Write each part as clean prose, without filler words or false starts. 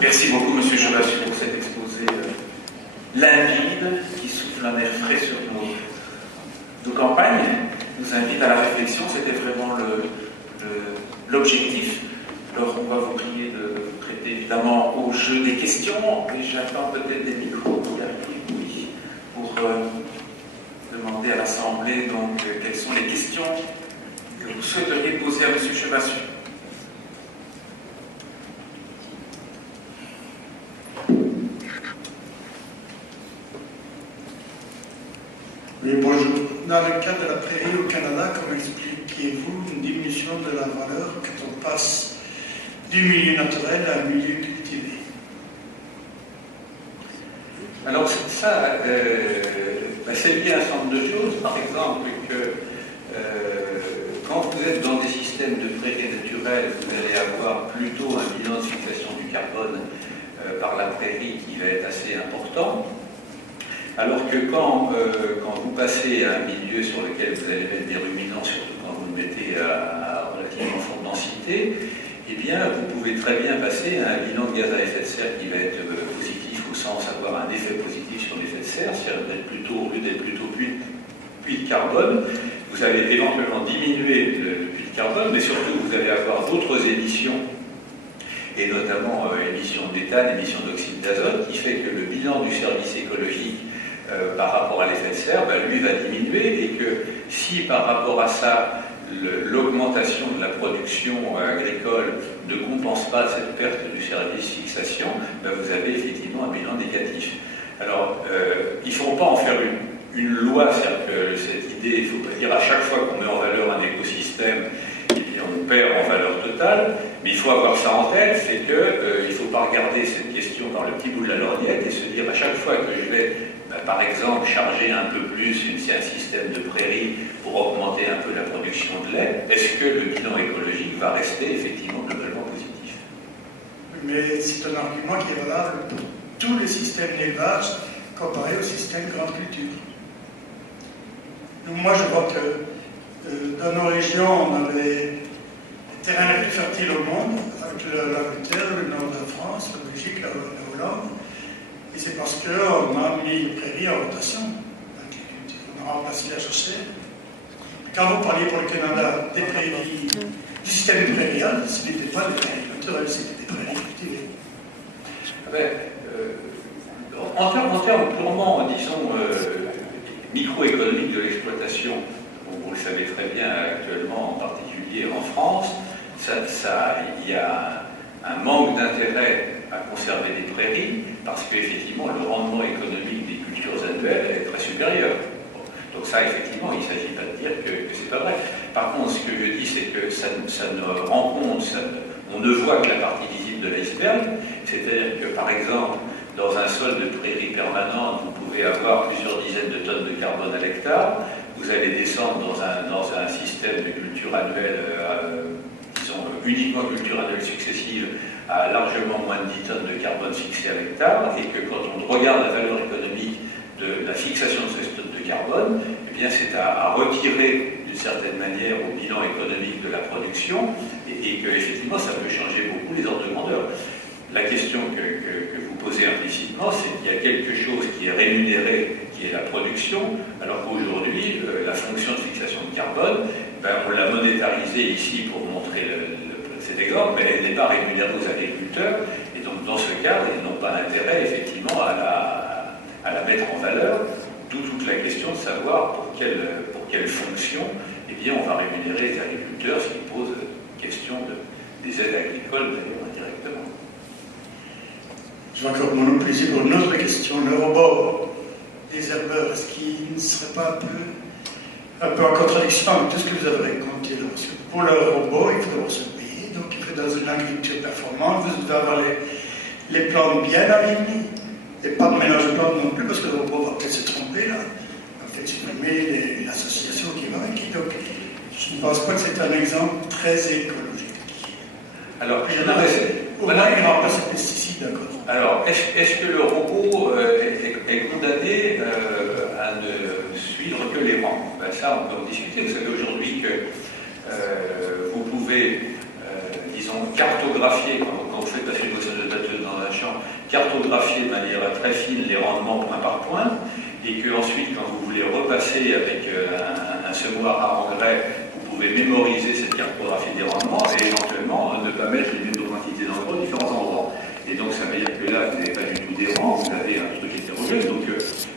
Merci beaucoup, Monsieur Chevassu, pour cet exposé limpide qui souffle un air frais sur nos campagnes, nous invite à la réflexion. C'était vraiment l'objectif. Alors, on va vous prier de vous prêter évidemment au jeu des questions, et j'attends peut-être des micros qui arrivent, oui, pour demander à l'Assemblée donc quelles sont les questions que vous souhaiteriez poser à Monsieur Chevassu. Oui, bonjour. Dans le cas de la prairie au Canada, comment expliquez-vous une diminution de la valeur quand on passe du milieu naturel à un milieu cultivé? Alors ça, c'est lié à un certain nombre de choses. Par exemple, que quand vous êtes dans des systèmes de prairies naturelles, vous allez avoir plutôt un bilan de fixation du carbone par la prairie qui va être assez important. Alors que quand vous passez à un milieu sur lequel vous allez mettre des ruminants, surtout quand vous le mettez à relativement forte densité, eh bien, vous pouvez très bien passer à un bilan de gaz à effet de serre qui va être positif, au sens avoir un effet positif sur l'effet de serre, c'est-à-dire d'être plutôt, au lieu d'être plutôt puits de carbone, vous allez éventuellement diminuer le puits de carbone, mais surtout vous allez avoir d'autres émissions, et notamment émissions de méthane, émissions d'oxyde d'azote, qui fait que le bilan du service écologique par rapport à l'effet de serre, lui va diminuer, et que si par rapport à ça, l'augmentation de la production agricole ne compense pas cette perte du service fixation, vous avez effectivement un bilan négatif. Alors, il ne faut pas en faire une loi, c'est-à-dire que cette idée, il ne faut pas dire à chaque fois qu'on met en valeur un écosystème, on perd en valeur totale, mais il faut avoir ça en tête, c'est qu'il ne faut pas regarder cette question dans le petit bout de la lorgnette et se dire à chaque fois que je vais par exemple, charger un peu plus un système de prairie pour augmenter un peu la production de lait, est-ce que le bilan écologique va rester effectivement globalement positif? Mais c'est un argument qui est valable pour tous les systèmes d'élevage comparé au système grande culture. Moi, je vois que dans nos régions, on avait les terrains les plus fertiles au monde, avec l'Angleterre, le nord de la France, la Belgique, la Hollande. Et c'est parce qu'on a mis les prairies en rotation. On a remplacé la chaussée. Quand vous parliez pour le Canada des prairies, du système prairial, ce n'était pas des prairies naturelles, c'était des prairies cultivées. En termes purement, disons, microéconomiques de l'exploitation, vous le savez très bien actuellement, en particulier en France, il y a un manque d'intérêt à conserver des prairies, parce qu'effectivement, le rendement économique des cultures annuelles est très supérieur. Bon. Donc ça, effectivement, il ne s'agit pas de dire que ce n'est pas vrai. Par contre, ce que je dis, c'est que ça ne rend compte, on ne voit que la partie visible de l'iceberg, c'est-à-dire que, par exemple, dans un sol de prairie permanente, vous pouvez avoir plusieurs dizaines de tonnes de carbone à l'hectare, vous allez descendre dans un système de culture annuelle, disons, uniquement culture annuelle successive, à largement moins de 10 tonnes de carbone fixées à l'hectare, et que quand on regarde la valeur économique de la fixation de ces tonnes de carbone, eh bien c'est à retirer d'une certaine manière au bilan économique de la production, et que effectivement ça peut changer beaucoup les ordres de grandeur. La question que vous posez implicitement, c'est qu'il y a quelque chose qui est rémunéré, qui est la production, alors qu'aujourd'hui, la fonction de fixation de carbone, on l'a monétarisée ici pour montrer cet exemple, mais elle n'est pas rémunérée aux agriculteurs, et donc dans ce cadre, ils n'ont pas intérêt effectivement à la mettre en valeur, d'où toute la question de savoir pour quelle fonction eh bien, on va rémunérer les agriculteurs, ce qui pose question des aides agricoles d'ailleurs indirectement. Je vais encore monopoliser pour une autre question. Le robot des herbeurs, est-ce qu'il ne serait pas un peu en contradiction avec tout ce que vous avez raconté là? Parce que pour le robot, il faut d'abord se payer, donc il faut dans une agriculture performante, vous devez avoir les plantes bien alignées, et pas de mélange de plantes non plus, parce que le robot va peut-être se tromper là, va peut-être supprimer l'association qui va avec. Donc je ne pense pas que c'est un exemple très écologique. Alors, au moins, il remplace les pesticides, d'accord. Alors, est-ce que le robot est condamné à ne suivre que les rangs? Ça, on peut en discuter. Vous savez aujourd'hui que vous pouvez, disons, cartographier, quand vous faites passer une motion de date dans un d'information, cartographier de manière très fine les rendements point par point, et que ensuite, quand vous voulez repasser avec un semoir à engrais, vous pouvez mémoriser cette cartographie des rendements et éventuellement ne pas mettre les mêmes quantités d'engrais aux différents endroits. Et donc ça veut dire que là, vous n'avez pas du tout des rangs, vous avez un truc hétérogène, donc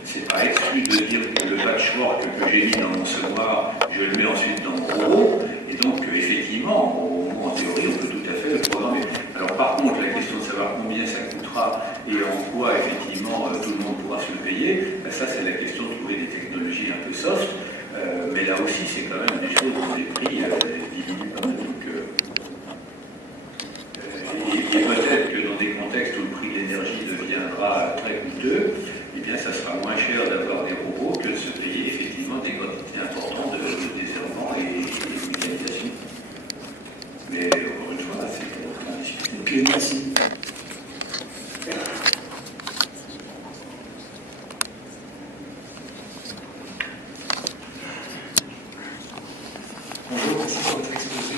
c'est pas exclu de dire que le patchwork que j'ai mis dans mon semoir, je le mets ensuite dans mon robot, et donc effectivement, en théorie, on peut tout à fait le programmer. Alors par contre, la question de savoir combien ça coûtera et en quoi effectivement tout le monde pourra se le payer, ben ça c'est la question de trouver des technologies un peu soft, mais là aussi c'est quand même des choses dont les prix diminuent pas mal. Donc, et peut-être que dans des contextes où le prix de l'énergie deviendra très coûteux, eh bien ça sera moins cher d'avoir des robots que de se payer effectivement des quantités importantes de désherbement et de mécanisation. Mais encore une fois, c'est pour en discuter. Ok, merci. Bonjour, merci pour votre exposé.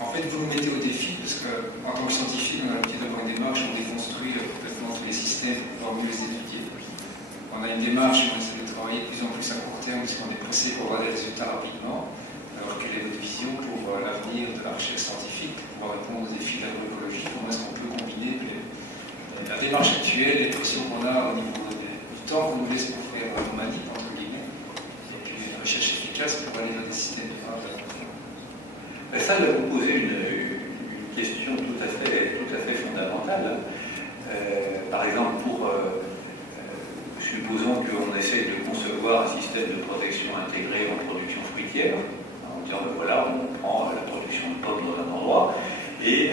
En fait, vous nous mettez au défi parce qu'en tant que scientifique, on a l'habitude d'avoir une démarche où on déconstruit complètement tous les systèmes pour pouvoir mieux les étudier. On a une démarche où on essaie de travailler de plus en plus à court terme parce qu'on est pressé pour avoir des résultats rapidement. Alors, quelle est votre vision pour l'avenir de la recherche scientifique, pour pouvoir répondre aux défis de l'agroécologie? Comment est-ce qu'on peut combiner la démarche actuelle, les pressions qu'on a au niveau du temps qu'on nous laisse pour faire nos manips, entre guillemets, et puis une recherche efficace pour aller dans des systèmes durables? Ça, là, vous posez une question tout à fait fondamentale. Par exemple, supposons qu'on essaie de concevoir un système de protection intégré en production fruitière, en disant, ben voilà, on prend la production de pommes dans un endroit, et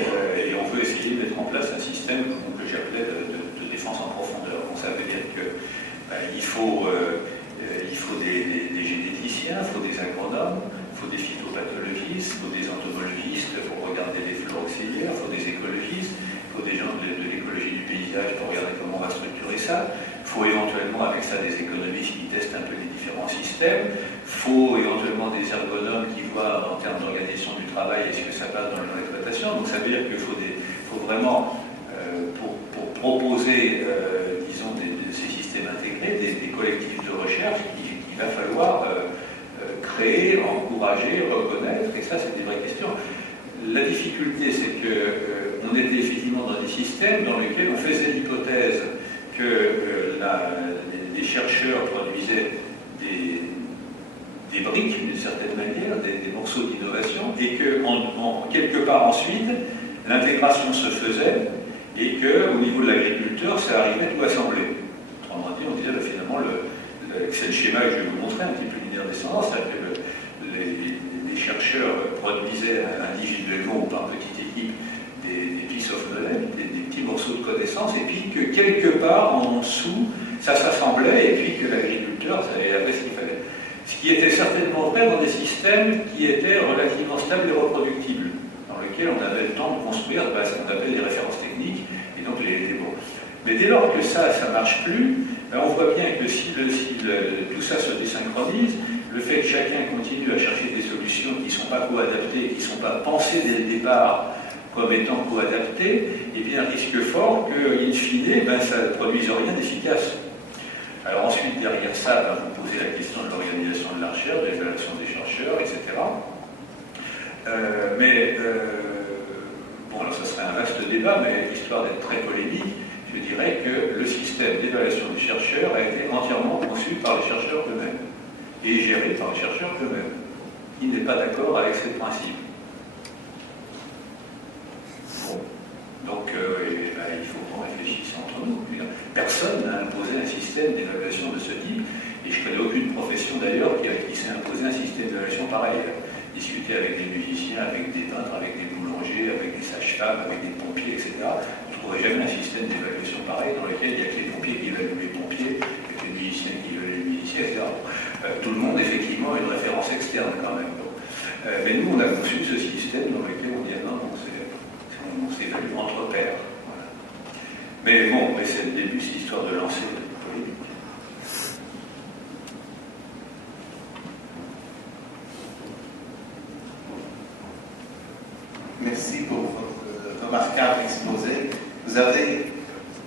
on veut essayer de mettre en place un système que j'appelais de défense en profondeur. Donc, ça veut dire qu'il faut des généticiens, il faut des agronomes, il faut des phytopathologistes, il faut des entomologistes pour regarder les fleurs auxiliaires, il faut des écologistes, il faut des gens de l'écologie du paysage pour regarder comment on va structurer ça. Il faut éventuellement avec ça des économistes qui testent un peu les différents systèmes. Il faut éventuellement des ergonomes qui voient en termes d'organisation du travail est-ce que ça passe dans l'exploitation. Donc ça veut dire qu'il faut vraiment, pour proposer, disons, ces systèmes intégrés, des collectifs de recherche qu'il va falloir créer, encourager, reconnaître, et ça c'est des vraies questions. La difficulté c'est qu'on était effectivement dans des systèmes dans lesquels on faisait l'hypothèse que les chercheurs produisaient des briques d'une certaine manière, des morceaux d'innovation, et que quelque part ensuite l'intégration se faisait et qu'au niveau de l'agriculteur ça arrivait tout assemblé. Autrement dit, on disait finalement c'est le schéma que je vais vous montrer, un petit peu linéaire descendant, c'est-à-dire que les chercheurs produisaient individuellement ou par petite équipe des piece of knowledge, des petits morceaux de connaissances, et puis que quelque part en dessous, ça s'assemblait, et puis que l'agriculteur avait ce qu'il fallait. Ce qui était certainement vrai dans des systèmes qui étaient relativement stables et reproductibles, dans lesquels on avait le temps de construire ce qu'on appelle les références techniques, et donc les bons. Mais dès lors que ça ne marche plus, on voit bien que si tout ça se désynchronise, le fait que chacun continue à chercher des solutions qui ne sont pas co-adaptées, qui ne sont pas pensées dès le départ comme étant co-adaptées, eh bien, risque fort qu'in fine, ça ne produise rien d'efficace. Alors ensuite, derrière ça, vous posez la question de l'organisation de la recherche, de l'évaluation des chercheurs, etc. Bon, alors ça serait un vaste débat, mais histoire d'être très polémique, je dirais que le système d'évaluation des chercheurs a été entièrement conçu par les chercheurs eux-mêmes et géré par les chercheurs eux-mêmes, qui n'est pas d'accord avec ces principes. Bon. Donc, il faut qu'on réfléchisse entre nous. Personne n'a imposé un système d'évaluation de ce type, et je ne connais aucune profession d'ailleurs qui s'est imposé un système d'évaluation pareil. Discuter avec des musiciens, avec des peintres, avec des boulangers, avec des sages-femmes, avec des pompiers, etc. Je ne trouverai jamais un système d'évaluation pareil dans lequel il n'y a que les pompiers qui évaluent les pompiers, et les musiciens qui évaluent les musiciens, etc. Tout le monde, effectivement, a une référence externe quand même. Donc. Mais nous, on a conçu ce système dans lequel on dit non, on s'évalue entre pairs. Voilà. Mais bon, c'est le début, c'est l'histoire de lancer une polémique. Merci pour votre remarquable exposé. Vous avez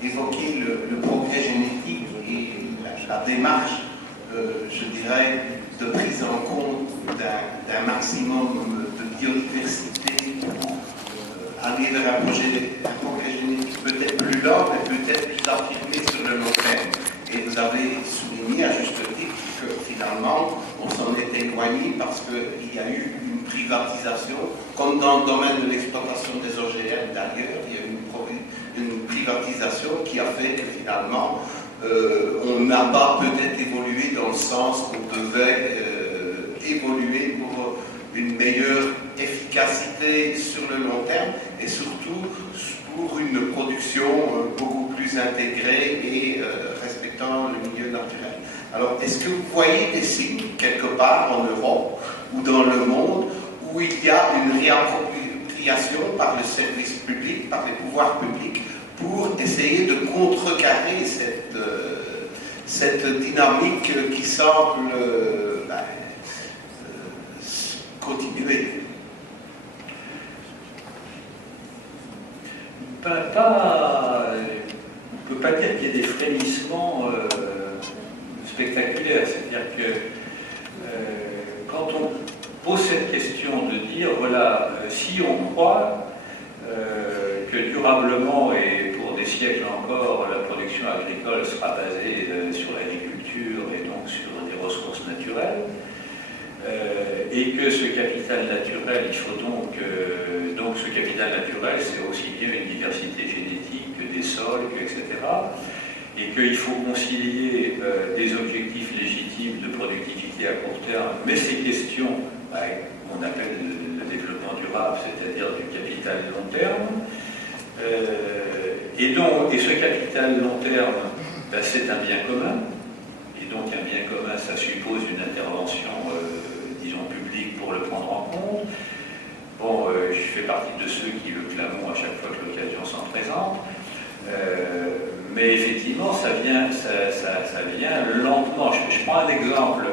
évoqué le progrès génétique et la démarche, je dirais, de prise en compte d'un maximum de biodiversité pour aller vers un progrès génétique peut-être plus lent, mais peut-être plus affirmé sur le long terme. Et vous avez souligné à juste titre que finalement, on s'en est éloigné parce qu'il y a eu une privatisation, comme dans le domaine de l'exploitation des OGM d'ailleurs, il y a eu une privatisation qui a fait que finalement, on n'a pas peut-être évolué dans le sens qu'on devait évoluer pour une meilleure efficacité sur le long terme et surtout pour une production beaucoup plus intégrée et respectant le milieu naturel. Alors, est-ce que vous voyez des signes quelque part en Europe ou dans le monde où il y a une réappropriation par le service public, par les pouvoirs publics, pour essayer de contrecarrer cette dynamique qui semble continuer? On ne peut pas dire qu'il y ait des frémissements spectaculaires. C'est-à-dire que quand on pose cette question de dire, voilà, si on croit que durablement et pour des siècles encore, la production agricole sera basée sur l'agriculture et donc sur des ressources naturelles, et que ce capital naturel, il faut donc ce capital naturel, c'est aussi bien une diversité génétique que des sols, etc. Et qu'il faut concilier des objectifs légitimes de productivité à court terme, mais ces questions, qu'on appelle le développement durable, c'est-à-dire du capital long terme. Et ce capital long terme, c'est un bien commun. Et donc un bien commun, ça suppose une intervention, disons, publique pour le prendre en compte. Bon, je fais partie de ceux qui le clamons à chaque fois que l'occasion s'en présente. Mais effectivement, ça vient lentement. Je prends un exemple.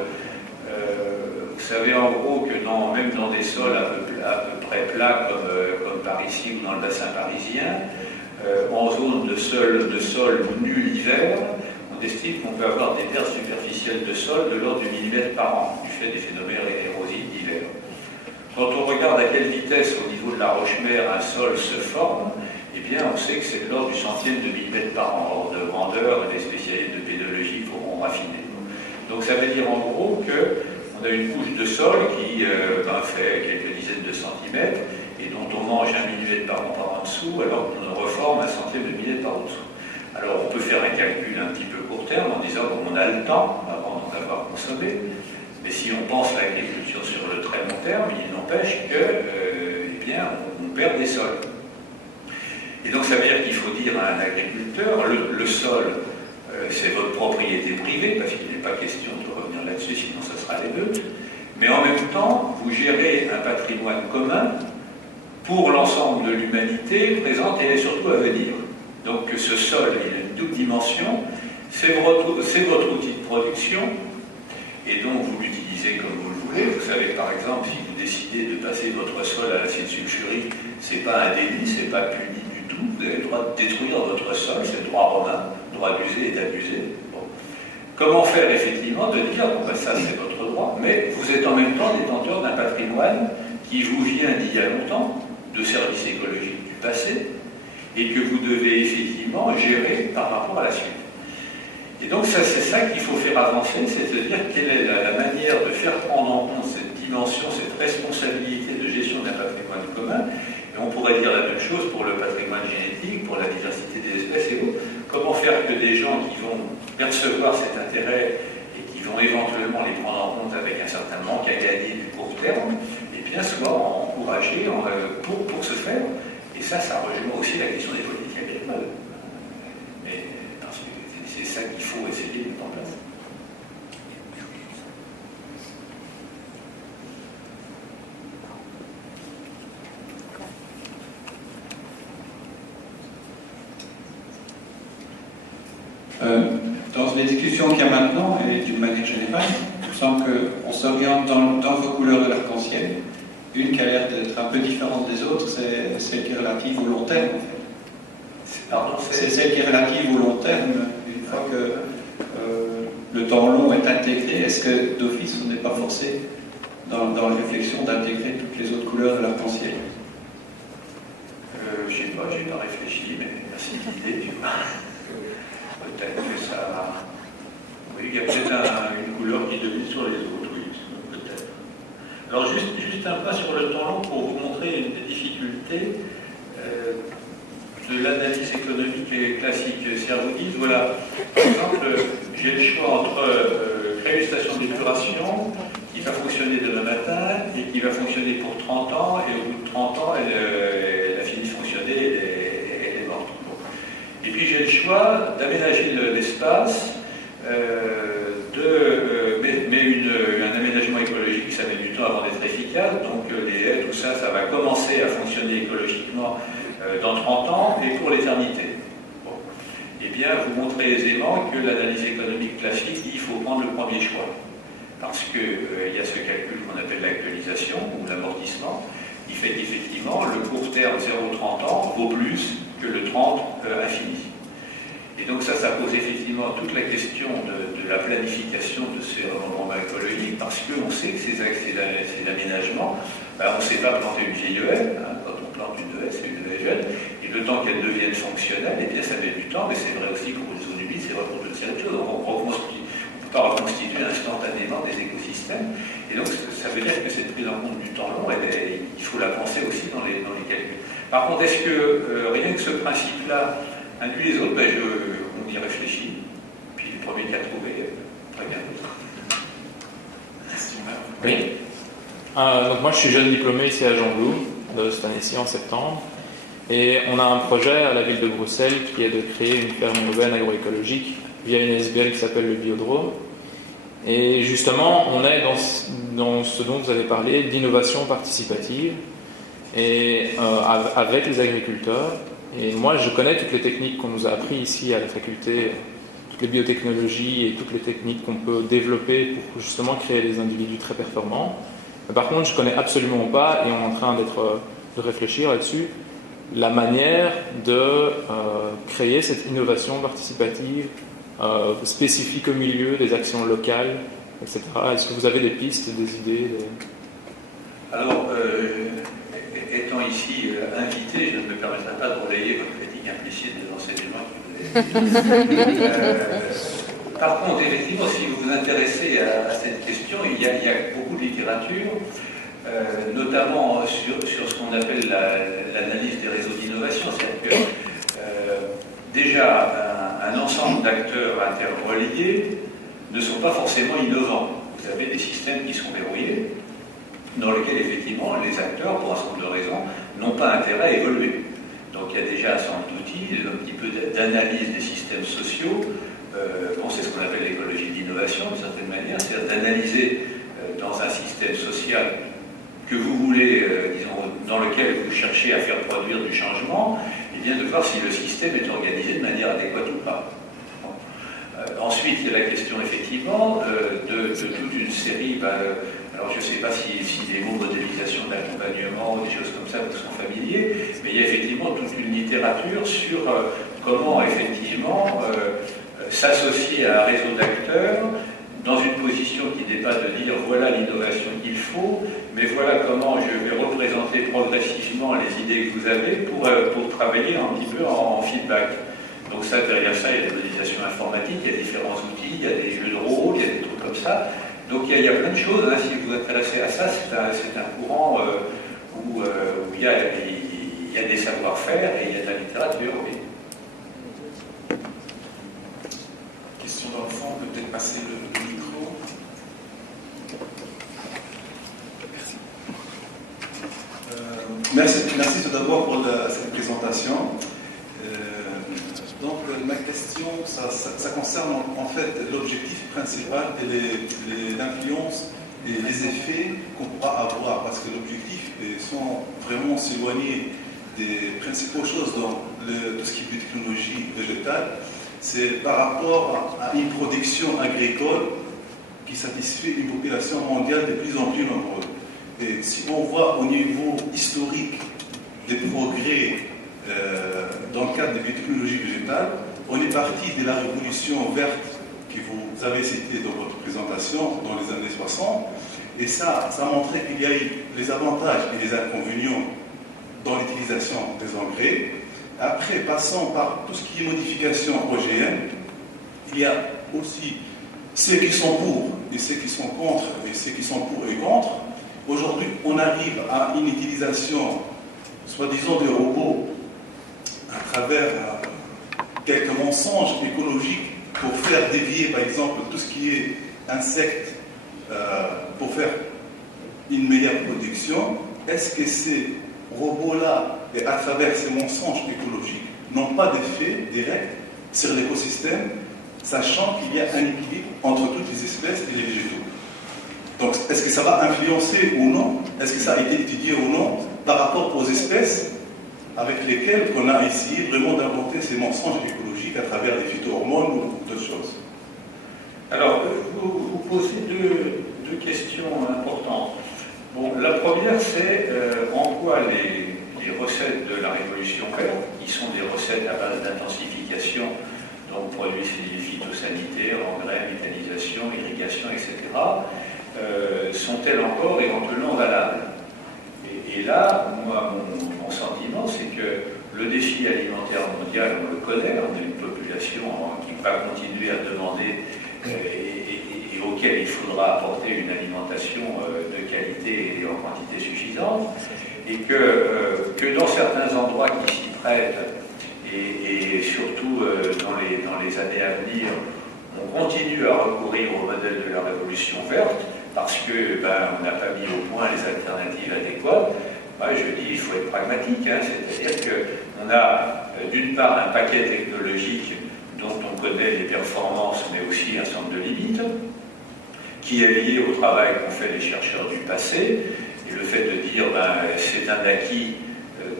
Vous savez en gros que même dans des sols à peu près plats comme par ici ou dans le bassin parisien, en zone de sol nu l'hiver, on estime qu'on peut avoir des pertes superficielles de sol de l'ordre du millimètre par an, du fait des phénomènes érosifs d'hiver. Quand on regarde à quelle vitesse au niveau de la roche-mère un sol se forme, eh bien on sait que c'est de l'ordre du centième de millimètre par an, ordre de grandeur, et les spécialistes de pédologie pourront raffiner. Donc ça veut dire en gros qu'on a une couche de sol qui fait quelques dizaines de centimètres et dont on mange 1 millimètre par an en dessous, alors qu'on reforme 1 centième de millimètre par en dessous. Alors on peut faire un calcul un petit peu court terme en disant qu'on a le temps avant d'en avoir consommé, mais si on pense l'agriculture sur le très long terme, il n'empêche que, on perd des sols. Et donc ça veut dire qu'il faut dire à un agriculteur, le sol, c'est votre propriété privée, parce qu'il n'est pas question de revenir là-dessus, sinon ça sera l'émeute. Mais en même temps, vous gérez un patrimoine commun pour l'ensemble de l'humanité présente et surtout à venir. Donc ce sol, il a une double dimension, c'est votre outil de production, et donc vous l'utilisez comme vous le voulez. Vous savez par exemple, si vous décidez de passer votre sol à l'acide sulfurique, c'est pas un délit, c'est pas puni du tout, vous avez le droit de détruire votre sol, c'est le droit romain, le droit d'user et d'abuser. Bon. Comment faire effectivement de dire, ça c'est votre droit, mais vous êtes en même temps détenteur d'un patrimoine qui vous vient d'il y a longtemps, de services écologiques du passé, et que vous devez effectivement gérer par rapport à la suite. Et donc c'est ça qu'il faut faire avancer, c'est-à-dire quelle est la manière de faire prendre en compte cette dimension, cette responsabilité de gestion d'un patrimoine commun. Et on pourrait dire la même chose pour le patrimoine génétique, pour la diversité des espèces et autres. Comment faire que des gens qui vont percevoir cet intérêt et qui vont éventuellement les prendre en compte avec un certain manque à gagner du court terme, soient encouragés pour ce faire. Et ça rejoint aussi la question des politiques agricoles. Mais parce que c'est ça qu'il faut essayer de mettre en place. Dans les discussions qu'il y a maintenant, et d'une manière générale, il me semble qu'on s'oriente dans vos couleurs de l'arc-en-ciel. Une qui a l'air d'être un peu différente des autres, c'est celle qui est relative au long terme, en fait. Pardon, c'est celle qui est relative au long terme. Une fois que le temps long est intégré, est-ce que d'office on n'est pas forcé dans la réflexion d'intégrer toutes les autres couleurs de l'arc-en-ciel? Je sais pas, j'ai pas réfléchi, mais merci de l'idée, tu vois. Peut-être que ça... Oui, il y a peut-être une couleur qui domine sur les autres, oui, peut-être. Alors juste un pas sur le temps long pour vous montrer une des difficultés de l'analyse économique et classique. Si à vous dites, voilà, par exemple, j'ai le choix entre créer une station d'épuration qui va fonctionner demain matin et qui va fonctionner pour 30 ans, et au bout de 30 ans, elle a fini de fonctionner et elle est morte. Et puis j'ai le choix d'aménager l'espace, mais un aménagement écologique, ça met du temps avant d'être efficace, donc les haies, tout ça, ça va commencer à fonctionner écologiquement dans 30 ans et pour l'éternité. Bon. Eh bien, vous montrez aisément que l'analyse économique classique dit qu'il faut prendre le premier choix. Parce qu'il y a ce calcul qu'on appelle l'actualisation ou l'amortissement, qui fait qu'effectivement, le court terme 0,30 ans vaut plus que le 30 infini. Et donc ça pose effectivement toute la question de la planification de ces moments écologiques, parce qu'on sait que ces aménagements, on ne sait pas planter une vieille haie, hein, quand on plante une haie, c'est une haie jeune, et le temps qu'elle devienne fonctionnelle, eh bien ça met du temps, mais c'est vrai aussi pour les zones humides, c'est vrai pour toutes ces choses. On ne peut pas reconstituer instantanément des écosystèmes, et donc ça veut dire que cette prise en compte du temps long, il faut la penser aussi dans les calculs. Par contre, est-ce que rien que ce principe-là induit les autres, on y réfléchit, puis le premier qui a trouvé, très bien. Oui. Donc moi je suis jeune diplômé ici à Jean-Blou, de cette année-ci en septembre, et on a un projet à la ville de Bruxelles qui est de créer une ferme urbaine agroécologique via une SBL qui s'appelle le Biodrome. Et justement, on est dans ce dont vous avez parlé, d'innovation participative, et avec les agriculteurs. Et moi, je connais toutes les techniques qu'on nous a apprises ici à la faculté, toutes les biotechnologies et toutes les techniques qu'on peut développer pour justement créer des individus très performants. Mais par contre, je ne connais absolument pas, et on est en train de réfléchir là-dessus, la manière de créer cette innovation participative spécifique au milieu, des actions locales, etc. Est-ce que vous avez des pistes, des idées Alors, étant ici invité, je ne me permettrai pas de relayer votre critique implicite des enseignements que vous avez. Par contre, effectivement, si vous vous intéressez à cette question, il y a beaucoup de littérature, notamment sur ce qu'on appelle l'analyse des réseaux d'innovation. C'est-à-dire que déjà, un ensemble d'acteurs interreliés ne sont pas forcément innovants. Vous avez des systèmes qui sont verrouillés, dans lesquels, effectivement, les acteurs, pour un certain nombre de raisons, n'ont pas intérêt à évoluer. Donc il y a déjà un certain nombre d'outils, un petit peu d'analyse des systèmes sociaux. C'est ce qu'on appelle l'écologie de l'innovation, d'une certaine manière, c'est-à-dire d'analyser dans un système social que vous voulez, disons, dans lequel vous cherchez à faire produire du changement, et bien de voir si le système est organisé de manière adéquate ou pas. Ensuite, il y a la question, effectivement, de toute une série... alors, je ne sais pas si les mots modélisation d'accompagnement ou des choses comme ça vous sont familiers, mais il y a effectivement toute une littérature sur comment, effectivement, s'associer à un réseau d'acteurs dans une position qui n'est pas de dire voilà l'innovation qu'il faut, mais voilà comment je vais représenter progressivement les idées que vous avez pour travailler un petit peu en feedback. Donc ça, derrière ça, il y a la modélisation informatique, il y a différents outils, il y a des jeux de rôle, il y a des trucs comme ça. Donc il y a plein de choses, hein. Si vous vous intéressez à ça, c'est un courant où il y a des savoir-faire et il y a de la littérature, oui. Question dans le fond, on peut peut-être passer le micro. Merci tout d'abord pour cette présentation. Donc ma question, ça concerne en fait l'objectif principal et l'influence et les effets qu'on pourra avoir, parce que l'objectif est sans vraiment s'éloigner des principales choses dans tout ce qui est biotechnologie végétale, c'est par rapport à une production agricole qui satisfait une population mondiale de plus en plus nombreuse. Et si on voit au niveau historique des progrès dans le cadre des biotechnologies végétales, on est parti de la révolution verte que vous avez citée dans votre présentation dans les années 60, et ça montrait qu'il y a eu les avantages et les inconvénients dans l'utilisation des engrais. Après, passant par tout ce qui est modification OGM, il y a aussi ceux qui sont pour et ceux qui sont contre, et ceux qui sont pour et contre. Aujourd'hui, on arrive à une utilisation, soi-disant, des robots à travers quelques mensonges écologiques pour faire dévier, par exemple, tout ce qui est insectes pour faire une meilleure production. Est-ce que ces robots-là, et à travers ces mensonges écologiques, n'ont pas d'effet direct sur l'écosystème, sachant qu'il y a un équilibre entre toutes les espèces et les végétaux? Donc, est-ce que ça va influencer ou non? Est-ce que ça a été étudié ou non par rapport aux espèces avec lesquelles on a essayé vraiment d'inventer ces mensonges écologiques à travers des phytohormones ou d'autres choses? Alors, vous posez deux questions importantes. Bon, la première, c'est en quoi les recettes de la révolution verte, qui sont des recettes à base d'intensification, donc produits phytosanitaires, engrais, méthanisation, irrigation, etc., sont-elles encore éventuellement valables? Et là, moi, mon sentiment, c'est que le défi alimentaire mondial, on le connaît, on a une population qui va continuer à demander et auquel il faudra apporter une alimentation de qualité et en quantité suffisante, et que dans certains endroits qui s'y prêtent, et surtout dans les années à venir, on continue à recourir au modèle de la révolution verte, parce que on n'a pas mis au point les alternatives adéquates. Je dis il faut être pragmatique, c'est-à-dire qu'on a d'une part un paquet technologique dont on connaît les performances, mais aussi un certain nombre de limites, qui est lié au travail qu'ont fait les chercheurs du passé, et le fait de dire c'est un acquis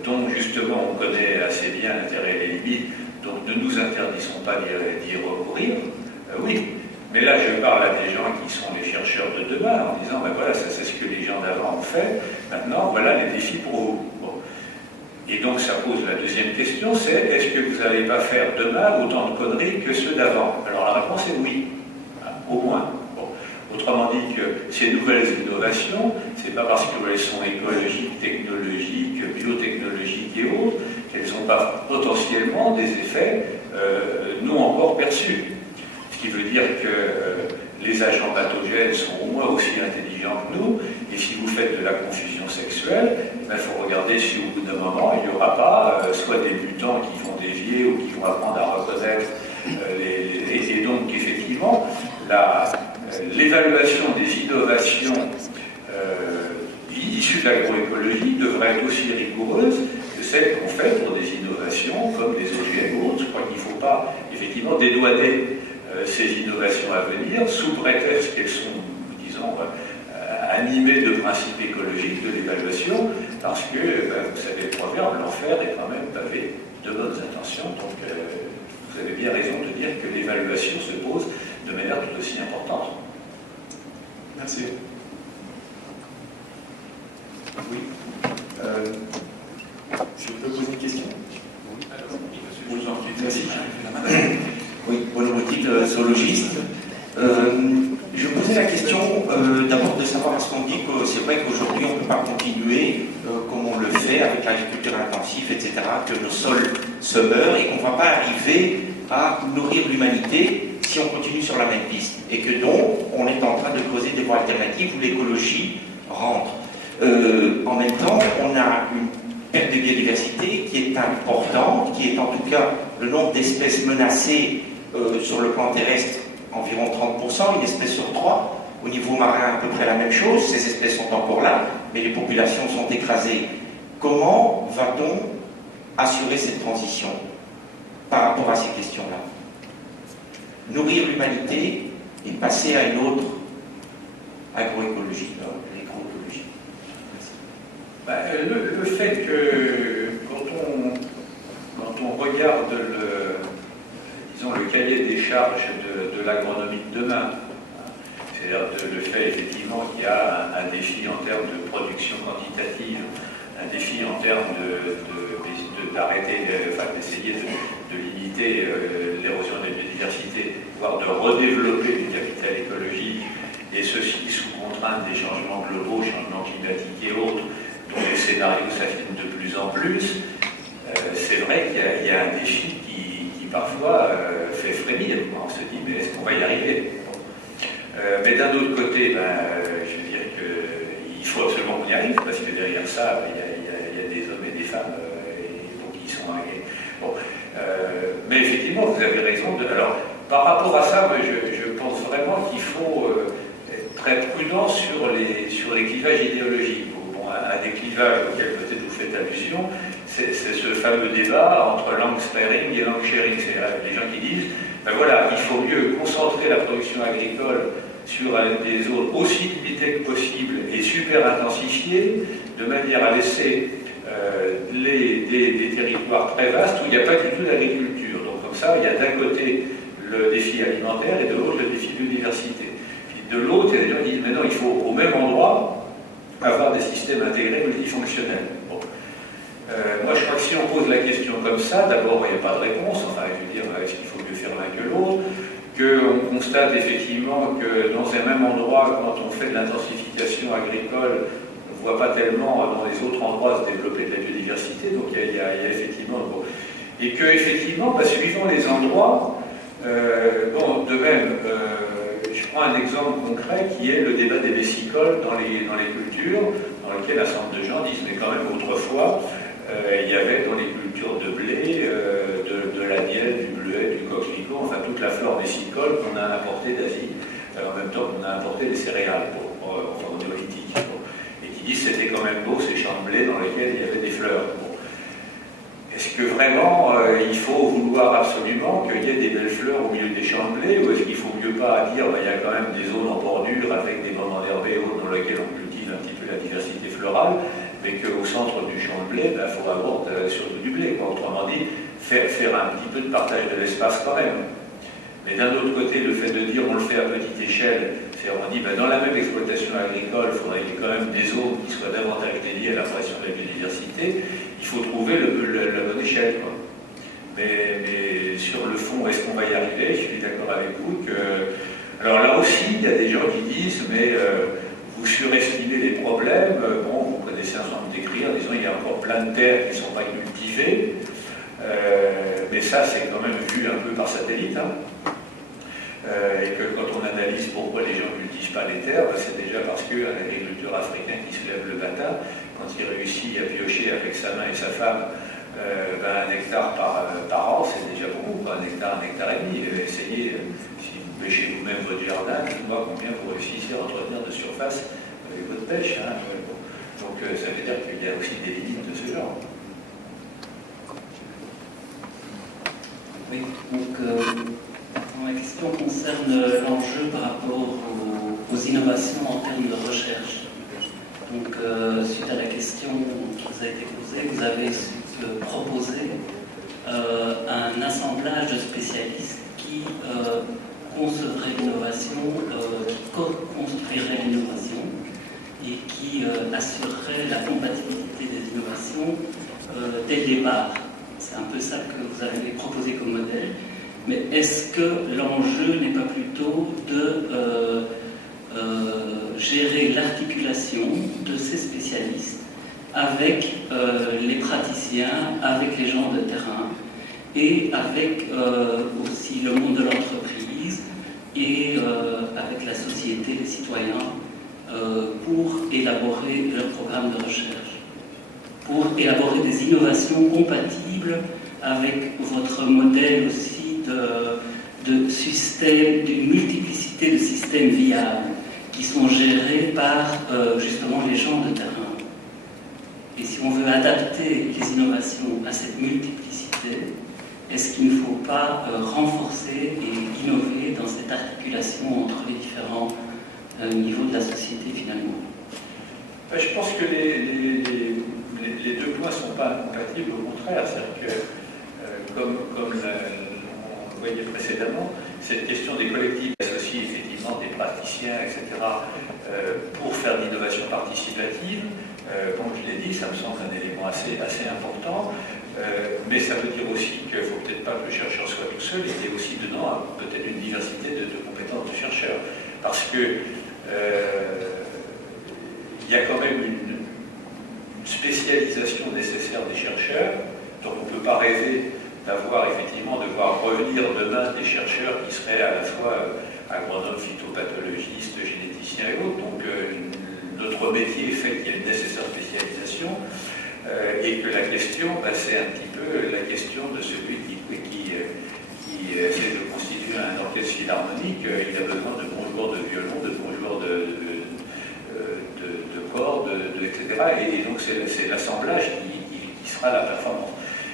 dont justement on connaît assez bien l'intérêt et les limites, donc ne nous interdisons pas d'y recourir. Oui, mais là je parle à des gens qui sont les chercheurs de demain en disant voilà, ça c'est ce que les gens d'avant ont fait, maintenant voilà les défis pour vous. Bon. Et donc ça pose la deuxième question, c'est est-ce que vous n'allez pas faire demain autant de conneries que ceux d'avant? Alors la réponse est oui, au moins. Bon. Autrement dit que ces nouvelles innovations, c'est pas parce qu'elles sont écologiques, technologiques, biotechnologiques et autres, qu'elles n'ont pas potentiellement des effets non encore perçus. Ce qui veut dire que les agents pathogènes sont au moins aussi intelligents que nous, et si vous faites de la confusion sexuelle, il faut regarder si au bout d'un moment, il n'y aura pas soit des mutants qui vont dévier ou qui vont apprendre à reconnaître et donc effectivement, l'évaluation des innovations issues de l'agroécologie devrait être aussi rigoureuse que celle qu'on fait pour des innovations comme des OGM ou autres. Je crois qu'il ne faut pas effectivement dédouaner ces innovations à venir sous prétexte qu'elles sont, disons, animées de principes écologiques de l'évaluation, parce que, vous savez le proverbe, l'enfer est quand même pavé de bonnes intentions, donc vous avez bien raison de dire que l'évaluation se pose de manière tout aussi importante. Merci. Oui. Je peux poser une question? Oui, merci. Oui, Paul Rotil, zoologiste. Je posais la question d'abord de savoir, est-ce qu'on dit que c'est vrai qu'aujourd'hui on ne peut pas continuer comme on le fait avec l'agriculture intensive, etc., que nos sols se meurent et qu'on ne va pas arriver à nourrir l'humanité si on continue sur la même piste, et que donc on est en train de creuser des voies alternatives où l'écologie rentre. En même temps, on a une perte de biodiversité qui est importante, qui est en tout cas le nombre d'espèces menacées sur le plan terrestre, environ 30%, une espèce sur 3. Au niveau marin, à peu près la même chose. Ces espèces sont encore là, mais les populations sont écrasées. Comment va-t-on assurer cette transition par rapport à ces questions-là? Nourrir l'humanité et passer à une autre agroécologie, l'agroécologie. Le fait que quand on regarde le cahier des charges de l'agronomie de demain, c'est-à-dire le fait effectivement qu'il y a un défi en termes de production quantitative, un défi en termes d'arrêter, d'essayer de limiter l'érosion de la biodiversité, voire de redévelopper du capital écologique, et ceci sous contrainte des changements globaux, changements climatiques et autres, dont les scénarios s'affinent de plus en plus. C'est vrai qu'il y a un défi qui parfois fait frémir. On se dit, mais est-ce qu'on va y arriver? Mais d'un autre côté, je veux dire qu'il faut absolument qu'on y arrive, parce que derrière ça, il y a des hommes et des femmes qui sont engagés. Bon. Mais effectivement, vous avez raison. Alors, par rapport à ça, moi, je pense vraiment qu'il faut être très prudent sur les clivages idéologiques. Bon, un des clivages auxquels peut-être vous faites allusion, c'est ce fameux débat entre land sparing et land sharing. C'est les gens qui disent, ben voilà, il faut mieux concentrer la production agricole sur des zones aussi limitées que possible et super intensifiées, de manière à laisser des territoires très vastes où il n'y a pas du tout d'agriculture. Donc comme ça, il y a d'un côté le défi alimentaire et de l'autre le défi biodiversité. Puis de l'autre, il y a des gens qui disent, mais non, il faut au même endroit avoir des systèmes intégrés multifonctionnels. Bon. Moi, je crois que si on pose la question comme ça, d'abord, il n'y a pas de réponse. Enfin, je veux dire, est-ce qu'il faut mieux faire l'un que l'autre? Qu'on constate effectivement que dans un même endroit, quand on fait de l'intensification agricole, on ne voit pas tellement dans les autres endroits se développer de la biodiversité. Donc, il y a effectivement... Bon. Et que, effectivement, suivant les endroits, de même, je prends un exemple concret qui est le débat des vesicoles dans les cultures, dans lequel un certain nombre de gens disent, mais quand même, autrefois, il y avait dans les cultures de blé, de la miel, du bleuet, du coquelicot, enfin toute la flore vésicole qu'on a importée d'Asie, en même temps qu'on a importé des céréales, enfin au néolithique, et qui disent c'était quand même beau ces champs de blé dans lesquels il y avait des fleurs. Est-ce que vraiment il faut vouloir absolument qu'il y ait des belles fleurs au milieu des champs de blé, ou est-ce qu'il faut mieux pas dire il y a quand même des zones en bordure avec des moments d'herbe et autres dans lesquels on cultive un petit peu la diversité florale, mais qu'au centre du champ de blé, il faut avoir surtout du blé. Autrement dit, faire un petit peu de partage de l'espace quand même. Mais d'un autre côté, le fait de dire on le fait à petite échelle, on dit dans la même exploitation agricole, il faudrait qu'il y ait quand même des zones qui soient davantage dédiées à l'apparition de la biodiversité. Il faut trouver la bonne échelle, quoi. Mais sur le fond, est-ce qu'on va y arriver? Je suis d'accord avec vous que... Alors là aussi, il y a des gens qui disent, mais vous surestimez les problèmes. Bon, vous connaissez un certain nombre d'écrits, disons, il y a encore plein de terres qui ne sont pas cultivées. Mais ça, c'est quand même vu un peu par satellite. Et que quand on analyse pourquoi les gens ne cultivent pas les terres, c'est déjà parce qu'un agriculteur africain qui se lève le matin, quand il réussit à piocher avec sa main et sa femme 1 hectare par an, c'est déjà beaucoup, quoi, 1 hectare et demi. Essayez, si vous pêchez vous-même votre jardin, dites-moi combien vous réussissez à entretenir de surface avec votre pêche. Donc ça veut dire qu'il y a aussi des limites de ce genre. Oui, donc ma question concerne l'enjeu par rapport aux innovations en termes de recherche. Donc, suite à la question qui vous a été posée, vous avez proposé un assemblage de spécialistes qui concevraient l'innovation, qui co-construiraient l'innovation et qui assurerait la compatibilité des innovations dès le départ. C'est un peu ça que vous avez proposé comme modèle. Mais est-ce que l'enjeu n'est pas plutôt de gérer l'articulation de ces spécialistes avec les praticiens, avec les gens de terrain et avec aussi le monde de l'entreprise et avec la société, les citoyens, pour élaborer leur programme de recherche, pour élaborer des innovations compatibles avec votre modèle aussi de systèmes, d'une multiplicité de systèmes viables qui sont gérés par justement les gens de terrain. Et si on veut adapter les innovations à cette multiplicité, est-ce qu'il ne faut pas renforcer et innover dans cette articulation entre les différents niveaux de la société finalement? Je pense que les deux points ne sont pas incompatibles, au contraire. C'est-à-dire que, comme on le voyait précédemment, cette question des collectifs associés effectivement des praticiens, etc., pour faire de l'innovation participative, Bon, je l'ai dit, ça me semble un élément assez important, mais ça veut dire aussi qu'il ne faut peut-être pas que le chercheur soit tout seul, il y a aussi dedans peut-être une diversité de compétences de chercheurs. Parce que il y a quand même une spécialisation nécessaire des chercheurs, donc on ne peut pas rêver d'avoir effectivement, de voir revenir demain des chercheurs qui seraient à la fois agronomes, phytopathologistes, généticiens et autres. Donc notre métier fait qu'il y a une nécessaire spécialisation et que la question, c'est un petit peu la question de celui qui essaie de constituer un orchestre philharmonique. Il a besoin de bons joueurs de violon, de bons joueurs de cordes, etc. Et donc c'est l'assemblage qui sera la performance.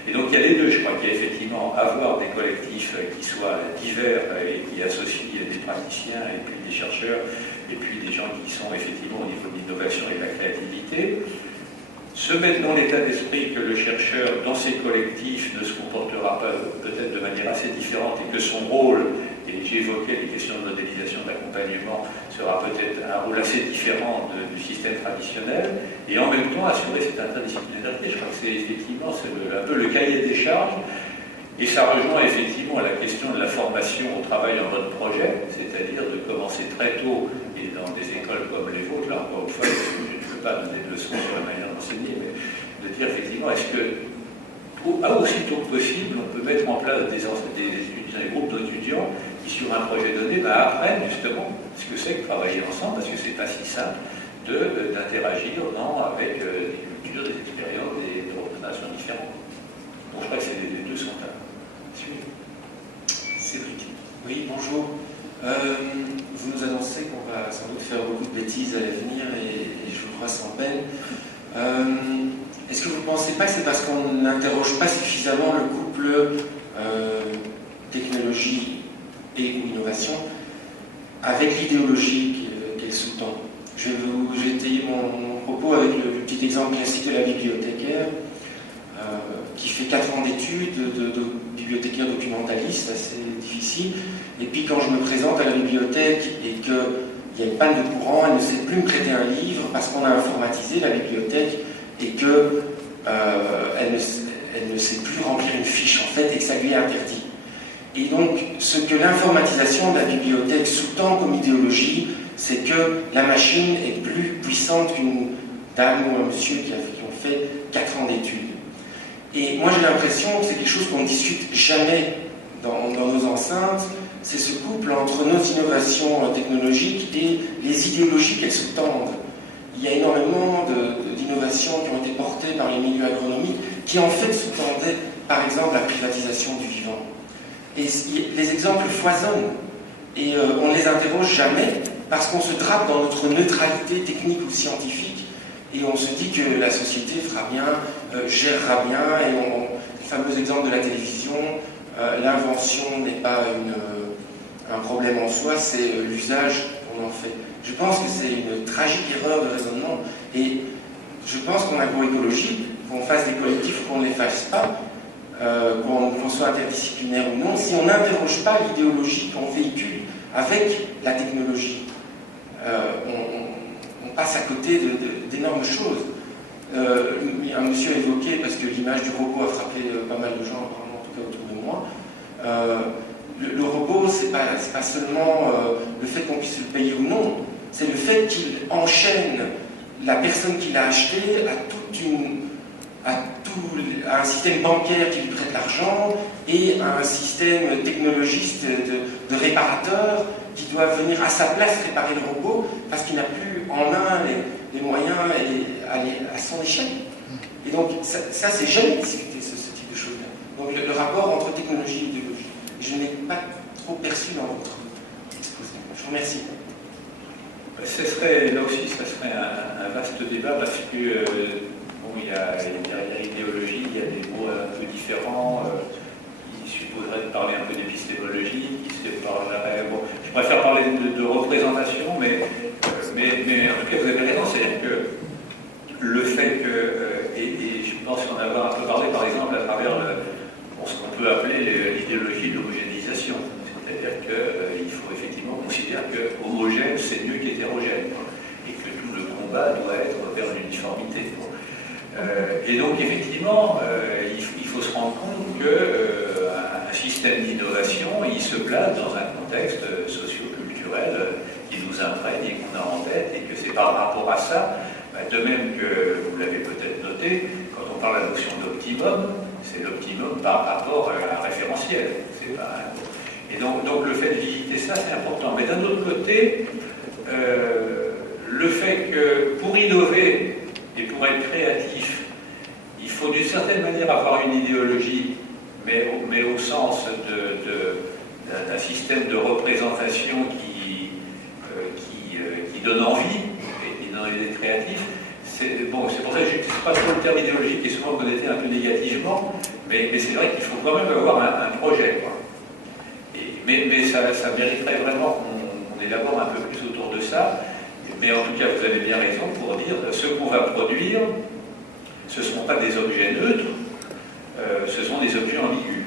Et donc il y a les deux, je crois qu'il y a effectivement avoir des collectifs qui soient divers et qui associent des praticiens et puis des chercheurs et puis des gens qui sont effectivement au niveau de l'innovation et de la créativité. Se mettre dans l'état d'esprit que le chercheur, dans ses collectifs, ne se comportera pas peut-être de manière assez différente et que son rôle, et j'ai évoqué les questions de modélisation, d'accompagnement, sera peut-être un rôle assez différent du système traditionnel, et en même temps assurer cette interdisciplinarité. Je crois que c'est effectivement un peu le cahier des charges, et ça rejoint effectivement la question de la formation au travail en mode projet, c'est-à-dire de commencer très tôt, et dans des écoles comme les vôtres, là encore une fois, je ne peux pas donner de leçons sur la manière d'enseigner, mais de dire effectivement, est-ce que, aussitôt que possible, on peut mettre en place des groupes d'étudiants qui, sur un projet donné, apprennent justement ce que c'est que travailler ensemble, parce que c'est pas si simple d'interagir avec des cultures, des expériences, des représentations différentes. Donc je crois que les deux sont là. Cédric. Oui, bonjour. Vous nous annoncez qu'on va sans doute faire beaucoup de bêtises à l'avenir et je vous crois sans peine. Est-ce que vous ne pensez pas que c'est parce qu'on n'interroge pas suffisamment le couple technologie et ou innovation avec l'idéologie qu'elle sous-tend? Je vais étayer mon propos avec le petit exemple classique de la bibliothécaire qui fait 4 ans d'études de bibliothécaire documentaliste, assez difficile. Et puis quand je me présente à la bibliothèque et qu'il y a une panne de courant, elle ne sait plus me prêter un livre parce qu'on a informatisé la bibliothèque et qu'elle ne sait plus remplir une fiche en fait et que ça lui est interdit. Et donc ce que l'informatisation de la bibliothèque sous-tend comme idéologie, c'est que la machine est plus puissante qu'une dame ou un monsieur qui ont fait 4 ans d'études. Et moi j'ai l'impression que c'est quelque chose qu'on ne discute jamais dans nos enceintes, c'est ce couple entre nos innovations technologiques et les idéologies qu'elles sous-tendent. Il y a énormément d'innovations qui ont été portées par les milieux agronomiques qui en fait sous-tendaient par exemple la privatisation du vivant. Et les exemples foisonnent et on ne les interroge jamais parce qu'on se drape dans notre neutralité technique ou scientifique et on se dit que la société fera bien, gérera bien, et le fameux exemple de la télévision, l'invention n'est pas un problème en soi, c'est l'usage qu'on en fait. Je pense que c'est une tragique erreur de raisonnement, et je pense qu'en agroécologie, qu'on fasse des collectifs ou qu'on ne les fasse pas, qu'on soit interdisciplinaire ou non, si on n'interroge pas l'idéologie qu'on véhicule avec la technologie, on passe à côté d'énormes choses. Un monsieur a évoqué, parce que l'image du robot a frappé pas mal de gens, apparemment, en tout cas autour de moi, le robot, c'est pas seulement le fait qu'on puisse le payer ou non, c'est le fait qu'il enchaîne la personne qui l'a acheté à un système bancaire qui lui prête l'argent et à un système technologiste de réparateurs qui doivent venir à sa place réparer le robot parce qu'il n'a plus en main les moyens et aller à son échelle. Et donc ça c'est jamais discuté, ce type de choses-là. Donc le rapport entre technologie et idéologie. Je ne l'ai pas trop perçu dans votre exposé. Je vous remercie. Là aussi, ça serait un vaste débat parce que il y a derrière l'idéologie, il y a des mots un peu différents qui supposeraient de parler un peu d'épistémologie, qui parleraient. Bon, je préfère parler de représentation, mais en tout cas, vous avez raison, c'est-à-dire que le fait que, et je pense en avoir un peu parlé, par exemple, à travers ce qu'on peut appeler l'idéologie de l'homogénéisation. C'est-à-dire qu'il faut effectivement considérer que homogène, c'est mieux qu'hétérogène. Et que tout le combat doit être vers l'uniformité. Et donc, effectivement, il faut se rendre compte qu'un système d'innovation, il se place dans un contexte socio-culturel qui nous imprègne et qu'on a en tête, et que c'est par rapport à ça, de même que vous l'avez peut-être noté, quand on parle de la notion d'optimum, c'est l'optimum par rapport à un référentiel. C'est pas un... Et donc le fait de visiter ça, c'est important. Mais d'un autre côté, le fait que pour innover et pour être créatif, il faut d'une certaine manière avoir une idéologie, mais au sens d'un système de représentation qui donne envie et qui donne des créatifs. C'est pour ça que je ne sais pas trop le terme idéologique qui est souvent connoté un peu négativement, mais c'est vrai qu'il faut quand même avoir un projet, quoi. Mais ça mériterait vraiment qu'on élabore un peu plus autour de ça. Mais en tout cas, vous avez bien raison pour dire ce qu'on va produire, ce ne sont pas des objets neutres, ce sont des objets ambigus.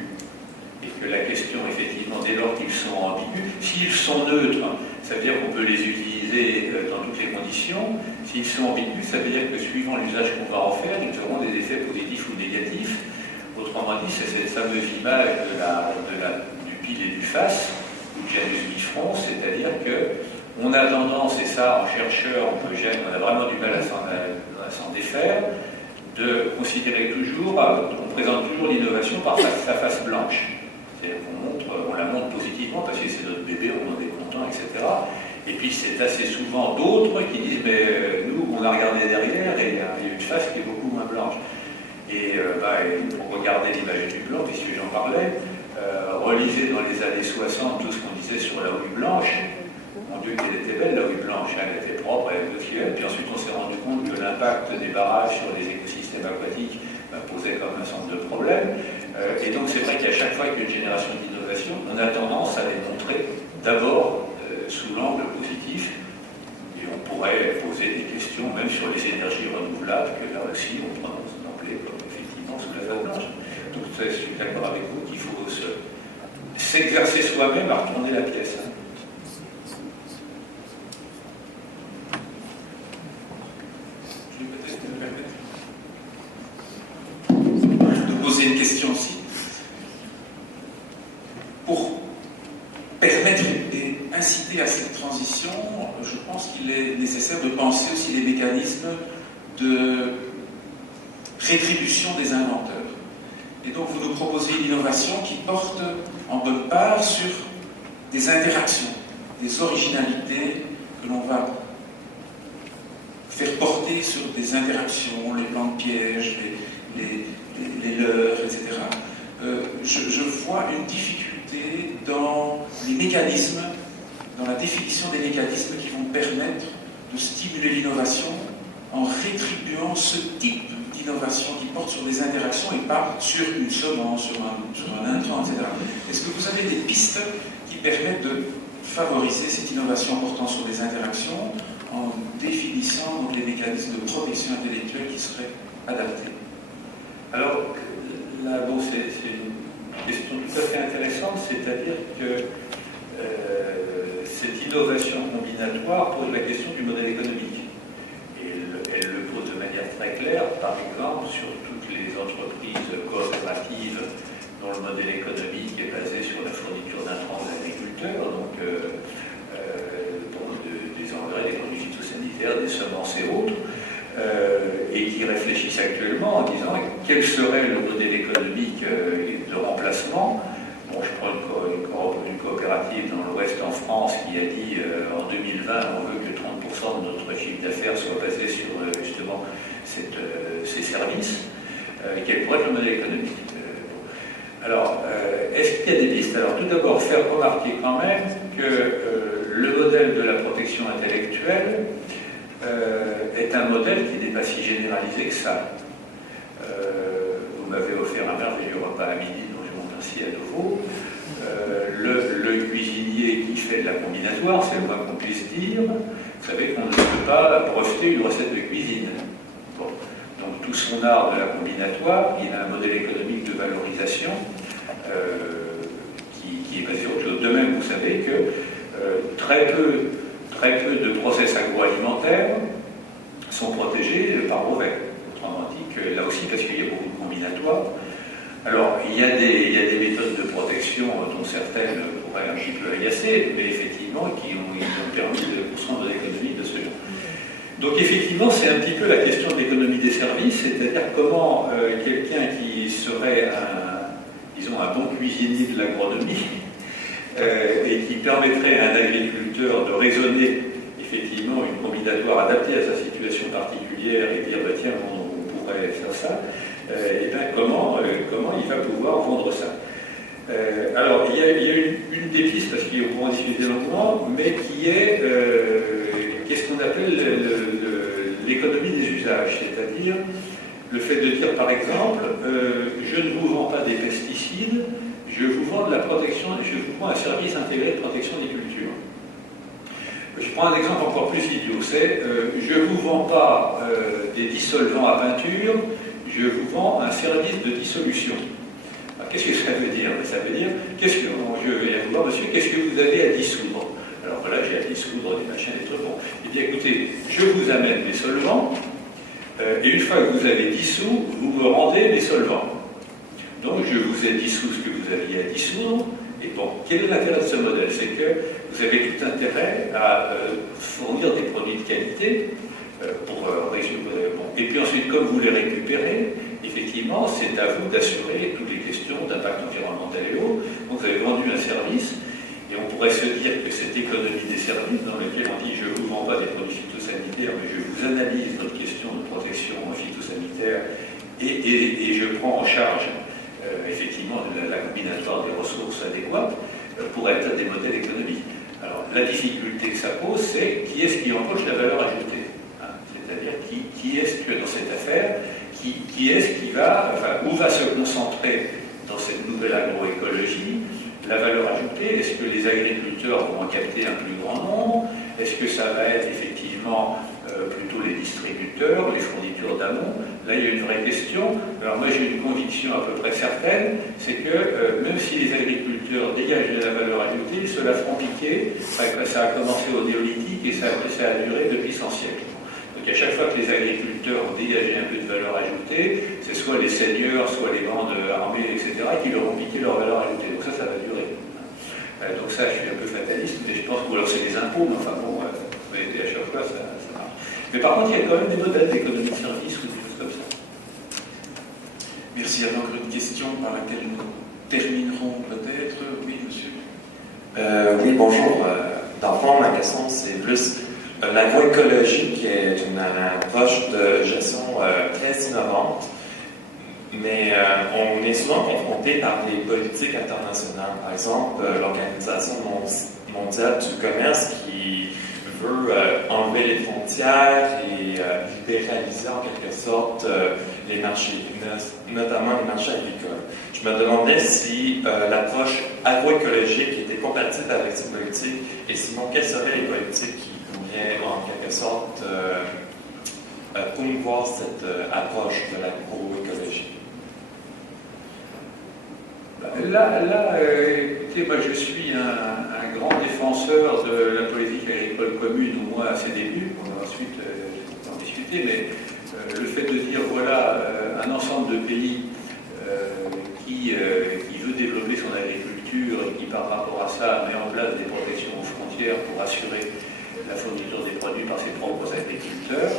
Et que la question, effectivement, dès lors qu'ils sont ambigus, s'ils sont neutres, ça veut dire qu'on peut les utiliser dans toutes les conditions. S'ils sont ambigus, ça veut dire que suivant l'usage qu'on va en faire, ils auront des effets positifs ou négatifs. Autrement dit, c'est cette fameuse image du pile et du face, ou Janus bifrons, c'est-à-dire qu'on a tendance, et ça en chercheur, on a vraiment du mal à s'en défaire, de considérer toujours, on présente toujours l'innovation par sa face blanche. C'est-à-dire on la montre positivement parce que c'est notre bébé, on en est content, etc. Et puis c'est assez souvent d'autres qui disent, mais nous, on a regardé derrière et il y a une face qui est beaucoup moins blanche. Et pour regarder l'image du blanc, puisque j'en parlais, relisez dans les années 60 tout ce qu'on disait sur la houille blanche. Mon Dieu, qu'elle était belle, la houille blanche, elle était propre, elle était fière. Puis ensuite, on s'est rendu compte que l'impact des barrages sur les écosystèmes aquatiques posait comme un certain nombre de problèmes. Et donc, c'est vrai qu'à chaque fois qu'il y a une génération d'innovation, on a tendance à les montrer d'abord sous l'angle positif. Et on pourrait poser des questions, même sur les énergies renouvelables, que là aussi, on prononce d'emblée comme effectivement sous la face blanche. Donc, je suis d'accord avec vous qu'il faut s'exercer soi-même à retourner la pièce. Je vais peut-être me permettre de poser une question aussi. Pour permettre et inciter à cette transition, je pense qu'il est nécessaire de penser aussi les mécanismes de rétribution des inventeurs. Et donc vous nous proposez une innovation qui porte en bonne part sur des interactions, des originalités que l'on va faire porter sur des interactions, les plans de piège, les leurres, etc. Je vois une difficulté dans les mécanismes, dans la définition des mécanismes qui vont permettre de stimuler l'innovation en rétribuant ce type d'innovation qui porte sur des interactions et pas sur une semence, sur un intrant, etc. Est-ce que vous avez des pistes qui permettent de favoriser cette innovation portant sur des interactions en définissant donc, les mécanismes de protection intellectuelle qui seraient adaptés? Alors, là, bon, c'est une question tout à fait intéressante, c'est-à-dire que cette innovation combinatoire pose la question du modèle économique. Et elle le pose de manière très claire, par exemple, sur toutes les entreprises coopératives dont le modèle économique est basé sur la fourniture d'intrants aux agriculteurs, donc des engrais, des produits phytosanitaires, des semences et autres, et qui réfléchissent actuellement en disant quel serait le modèle économique de remplacement. Bon, je prends une coopérative dans l'Ouest en France qui a dit en 2020 on veut que 30% de notre chiffre d'affaires soit basé sur justement ces services, quel pourrait être le modèle économique. Alors, est-ce qu'il y a des pistes? Alors, tout d'abord, faire remarquer quand même que le modèle de la protection intellectuelle est un modèle qui n'est pas si généralisé que ça. Vous m'avez offert un merveilleux repas à midi, dont je vous remercie à nouveau. Le cuisinier qui fait de la combinatoire, c'est le moins qu'on puisse dire, vous savez qu'on ne peut pas breveter une recette de cuisine. Bon. Donc tout son art de la combinatoire, il a un modèle économique de valorisation qui est basé sur autre chose. De même, vous savez que très peu de process agroalimentaires sont protégés par brevet. Autrement dit que là aussi, parce qu'il y a beaucoup de combinatoires. Alors, il y a des méthodes de protection dont certaines pourraient un petit peu agacer, mais effectivement, qui ont permis de poursuivre l'économie de ce genre. Donc, effectivement, c'est un petit peu la question de l'économie des services, c'est-à-dire comment quelqu'un qui serait un bon cuisinier de l'agronomie et qui permettrait à un agriculteur de raisonner effectivement une combinatoire adaptée à sa situation particulière et dire, tiens, on pourrait faire ça. Et bien comment il va pouvoir vendre ça. Alors, il y a une des pistes, parce qu'on pourra en discuter longuement, mais qui est qu'est-ce qu'on appelle l'économie des usages, c'est-à-dire le fait de dire, par exemple, je ne vous vends pas des pesticides, je vous vends de la protection, je vous vends un service intégré de protection des cultures. Je prends un exemple encore plus idiot, c'est je ne vous vends pas des dissolvants à peinture, je vous vends un service de dissolution. Qu'est-ce que ça veut dire? Ça veut dire, je vais vous voir, monsieur, qu'est-ce que vous avez à dissoudre? Alors voilà, j'ai à dissoudre des machins, des trucs. Bon, eh bien écoutez, je vous amène des solvants, et une fois que vous avez dissous, vous me rendez des solvants. Donc je vous ai dissous ce que vous aviez à dissoudre, et bon, quel est l'intérêt de ce modèle? C'est que vous avez tout intérêt à fournir des produits de qualité, et puis ensuite, comme vous les récupérez, effectivement, c'est à vous d'assurer toutes les questions d'impact environnemental et autres. Donc vous avez vendu un service, et on pourrait se dire que cette économie des services, dans laquelle on dit je ne vous vends pas des produits phytosanitaires, mais je vous analyse notre question de protection phytosanitaire, et je prends en charge effectivement la combinatoire des ressources adéquates, pourrait être des modèles économiques. Alors la difficulté que ça pose, c'est qui est-ce qui empoche la valeur ajoutée? C'est-à-dire qui est-ce que dans cette affaire, qui est-ce qui va, où va se concentrer dans cette nouvelle agroécologie la valeur ajoutée? Est-ce que les agriculteurs vont en capter un plus grand nombre? Est-ce que ça va être effectivement plutôt les distributeurs, les fournitures d'amont? Là, il y a une vraie question. Alors moi, j'ai une conviction à peu près certaine, c'est que même si les agriculteurs dégagent de la valeur ajoutée, cela feront piquer. Ça a commencé au néolithique et ça a duré depuis 100 siècles. Donc à chaque fois que les agriculteurs ont dégagé un peu de valeur ajoutée, c'est soit les seigneurs, soit les bandes armées, etc., qui leur ont piqué leur valeur ajoutée. Donc ça va durer. Donc ça, je suis un peu fataliste, mais je pense que, ou alors c'est des impôts, mais enfin bon, à chaque fois, ça marche. Mais par contre, il y a quand même des modèles d'économie de service ou des choses comme ça. Merci. Il y a encore une question par laquelle nous terminerons peut-être. Oui, monsieur. Oui, bonjour. Dans le fond, ma question, c'est plus l'agroécologie, qui est une approche de gestion très innovante, mais on est souvent confronté par des politiques internationales. Par exemple, l'Organisation mondiale du commerce qui veut enlever les frontières et libéraliser en quelque sorte les marchés, notamment les marchés agricoles. Je me demandais si l'approche agroécologique était compatible avec ces politiques, et sinon, quelles seraient les politiques qui pourraient en quelque sorte promouvoir cette approche de l'agroécologie? Là, écoutez, moi je suis un grand défenseur de la politique agricole commune, au moins à ses débuts. On va ensuite en discuter, mais le fait de dire voilà un ensemble de pays qui veut développer son agriculture et qui par rapport à ça met en place des protections aux frontières pour assurer la fourniture des produits par ses propres agriculteurs,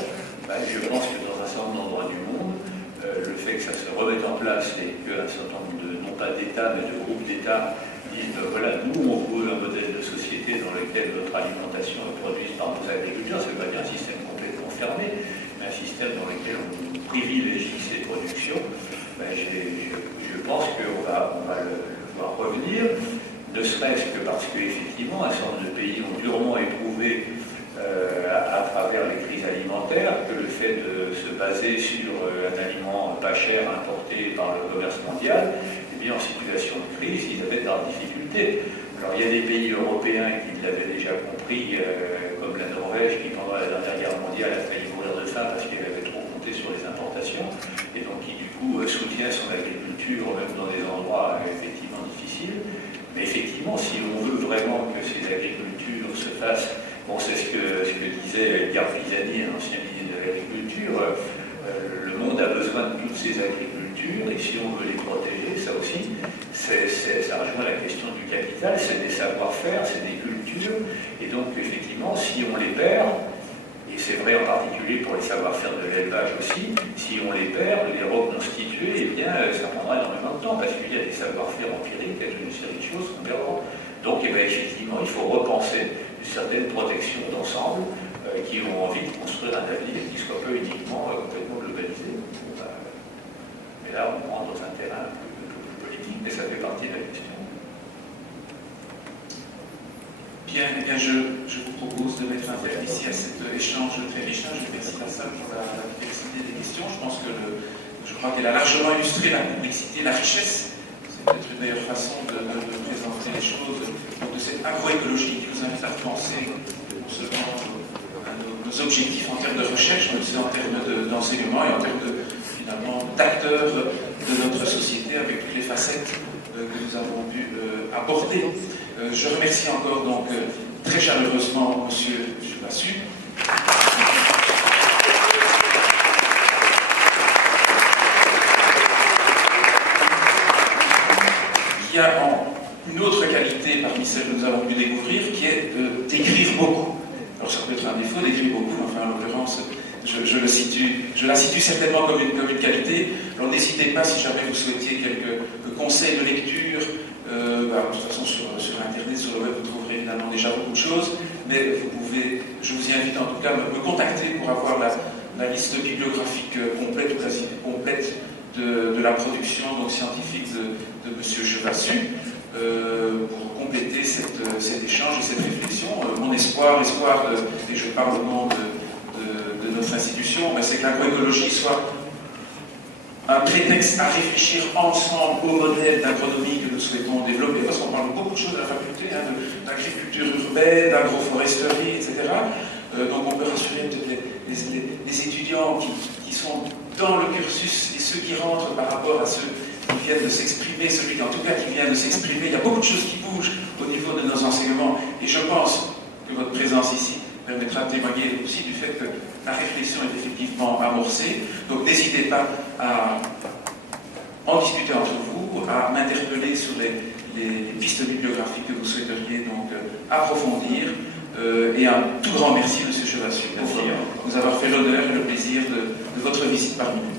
je pense que dans un certain nombre d'endroits du monde, le fait que ça se remette en place et qu'un certain nombre de, non pas d'États, mais de groupes d'États disent voilà, nous on veut un modèle de société dans lequel notre alimentation est produite par nos agriculteurs, ça ne veut pas dire un système complètement fermé, mais un système dans lequel on privilégie ces productions, je pense qu'on va le voir revenir, ne serait-ce que parce qu'effectivement un certain nombre de pays ont durement éprouvé à travers les crises alimentaires, que le fait de se baser sur un aliment pas cher importé par le commerce mondial, eh bien en situation de crise, ils avaient de leurs difficultés. Alors il y a des pays européens qui l'avaient déjà compris, comme la Norvège, qui pendant la dernière guerre mondiale a failli mourir de faim parce qu'elle avait trop compté sur les importations, et donc qui du coup soutient son agriculture même dans des endroits effectivement difficiles. Mais effectivement, si on veut vraiment que ces agricultures se fassent Bon, c'est ce que disait Edgar Pisani, un ancien ministre de l'Agriculture. Le monde a besoin de toutes ces agricultures, et si on veut les protéger, ça aussi, ça rejoint la question du capital, c'est des savoir-faire, c'est des cultures, et donc effectivement, si on les perd, et c'est vrai en particulier pour les savoir-faire de l'élevage aussi, si on les perd, les reconstituer, eh bien, ça prendra énormément de temps, parce qu'il y a des savoir-faire empiriques, il y a toute une série de choses qu'on perdra. Donc, eh bien, effectivement, il faut repenser une certaine protection d'ensemble qui ont envie de construire un avenir qui ne soit pas uniquement complètement globalisé. Mais là, on rentre dans un terrain un peu plus politique, mais ça fait partie de la question. Bien, eh bien je vous propose de mettre un terme ici à cet échange très riche. Je remercie la salle pour la diversité des questions. Je pense que je crois qu'elle a largement illustré la complexité, la richesse. C'est peut-être une meilleure façon de présenter les choses, donc de cette agroécologie qui nous invite à repenser non seulement nos objectifs en termes de recherche, mais aussi en termes d'enseignement et en termes finalement d'acteurs de notre société avec toutes les facettes que nous avons pu aborder. Je remercie encore donc très chaleureusement M. Chevassu. Il y a une autre qualité parmi celles que nous avons pu découvrir qui est d'écrire beaucoup. Alors ça peut être un défaut d'écrire beaucoup, enfin en l'occurrence je la situe certainement comme une qualité. Alors n'hésitez pas, si jamais vous souhaitiez quelques conseils de lecture, de toute façon sur Internet, sur le web, vous trouverez évidemment déjà beaucoup de choses, mais je vous y invite en tout cas à me contacter pour avoir la liste bibliographique complète ou quasi complète de la production donc, scientifique de M. Chevassu, pour compléter cet échange et cette réflexion. Mon espoir, et je parle au nom de notre institution, c'est que l'agroécologie soit un prétexte à réfléchir ensemble au modèle d'agronomie que nous souhaitons développer, parce qu'on parle beaucoup de choses à la faculté, d'agriculture urbaine, d'agroforesterie, etc. Donc on peut rassurer peut-être les étudiants qui sont dans le cursus et ceux qui rentrent par rapport à ceux qui viennent de s'exprimer, celui en tout cas qui vient de s'exprimer. Il y a beaucoup de choses qui bougent au niveau de nos enseignements, et je pense que votre présence ici permettra de témoigner aussi du fait que la réflexion est effectivement amorcée. Donc n'hésitez pas à en discuter entre vous, à m'interpeller sur les pistes bibliographiques que vous souhaiteriez donc approfondir. Et un tout grand merci, M. Chevassu, pour nous avoir fait l'honneur et le plaisir de votre visite parmi nous.